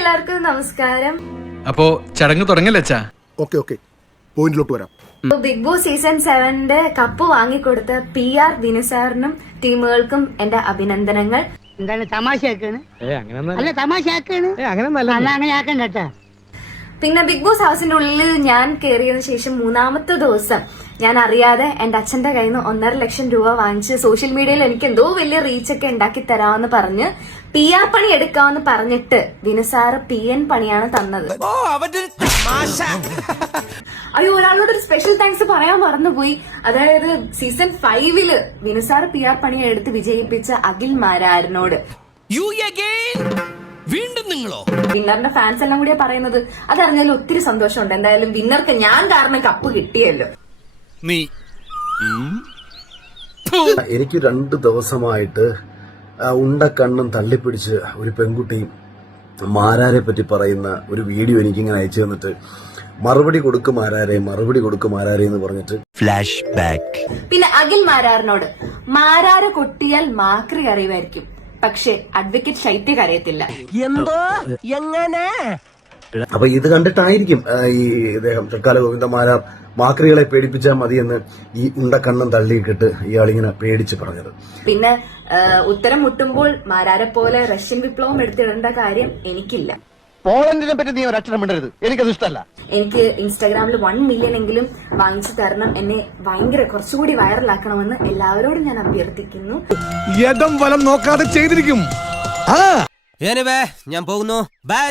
എല്ലാവർക്കും നമസ്കാരം. അപ്പോ ചടങ്ങ് തുടങ്ങല്ലേ അച്ഛാ? ഓക്കെ പോയിന്റിലോട്ട് വരാം. ബിഗ് ബോസ് സീസൺ 7 കപ്പ് വാങ്ങിക്കൊടുത്ത PR ദിനസാറിനും ടീമുകൾക്കും എന്റെ അഭിനന്ദനങ്ങൾ. എന്താണ് തമാശയാക്കാണ്? അല്ല തമാശയാക്കാണ്, അങ്ങനെ ആക്കണ്ട. പിന്നെ ബിഗ് ബോസ് ഹൗസിന്റെ ഉള്ളിൽ ഞാൻ കയറിയതിനു ശേഷം 3-ാമത്തെ ദിവസം ഞാൻ അറിയാതെ എന്റെ അച്ഛന്റെ കയ്യിൽ നിന്ന് 1.5 ലക്ഷം രൂപ വാങ്ങിച്ച് സോഷ്യൽ മീഡിയയിൽ എനിക്ക് എന്തോ വലിയ റീച്ചൊക്കെ ഉണ്ടാക്കി തരാമെന്ന് പറഞ്ഞ് PR പണി എടുക്കാമെന്ന് പറഞ്ഞിട്ട് ദിനസാറ് PN പണിയാണ് തന്നത്. അയ്യോ, ഒരാളോട് ഒരു സ്പെഷ്യൽ താങ്ക്സ് പറയാൻ മറന്നുപോയി. അതായത് സീസൺ 5 വിനസാർ PR പണി എടുത്ത് വിജയിപ്പിച്ച അഖിൽ മാരാരനോട്. വീണ്ടും നിങ്ങളോ? വിന്നറിന്റെ ഫാൻസ് എല്ലാം കൂടിയാ പറയുന്നത്. അതറിഞ്ഞാലും ഒത്തിരി സന്തോഷമുണ്ട്. എന്തായാലും വിന്നർക്ക് ഞാൻ കാരണം കപ്പ് കിട്ടിയല്ലോ. എനിക്ക് 2 ദിവസമായിട്ട് ഉണ്ടക്കണ്ണും തള്ളിപ്പിടിച്ച് ഒരു പെൺകുട്ടി മാരാരെ പറ്റി പറയുന്ന ഒരു വീഡിയോ എനിക്കിങ്ങനെ അയച്ചു തന്നിട്ട് മറുപടി കൊടുക്കും മാരാരെ എന്ന് പറഞ്ഞിട്ട് ഫ്ലാഷ് ബാക്ക്. പിന്നെ അഖിൽ മാരാറിനോട് മാരാര കൊട്ടിയാൽ മാക്രി അറിയുമായിരിക്കും, പക്ഷെ അഡ്വക്കേറ്റ് ശൈത്യ കരയത്തില്ല. എന്തോ എങ്ങനെ? അപ്പൊ ഇത് കണ്ടിട്ടായിരിക്കും ഈ ഇദ്ദേഹം തൽക്കാല ഗോവിന്ദമാരാർ മാക്രികളെ പേടിപ്പിച്ചാൽ മതിയെന്ന് ഈ ഉണ്ടക്കണ്ണും തള്ളിയിട്ടിട്ട് ഇയാളിങ്ങനെ പേടിച്ച് പറഞ്ഞത്. പിന്നെ ഉത്തരം മുട്ടുമ്പോൾ മാരാരെ പോലെ റഷ്യൻ വിപ്ലവം എടുത്തിടേണ്ട കാര്യം എനിക്കില്ല. പോളണ്ടിനെ പറ്റി നീ ഒരക്ഷരം മിണ്ടരുത്, എനിക്കത് ഇഷ്ടമല്ല. എനിക്ക് ഇൻസ്റ്റാഗ്രാമിൽ 1 മില്യൺ എങ്കിലും വാങ്ങിച്ചു തരണം, എന്നെ ഭയങ്കര കുറച്ചുകൂടി വൈറലാക്കണമെന്ന് എല്ലാവരോടും ഞാൻ അഭ്യർത്ഥിക്കുന്നു. യഥം വലം നോക്കാതെ ചെയ്തിരിക്കും. ഞാൻ പോകുന്നു. ബൈ.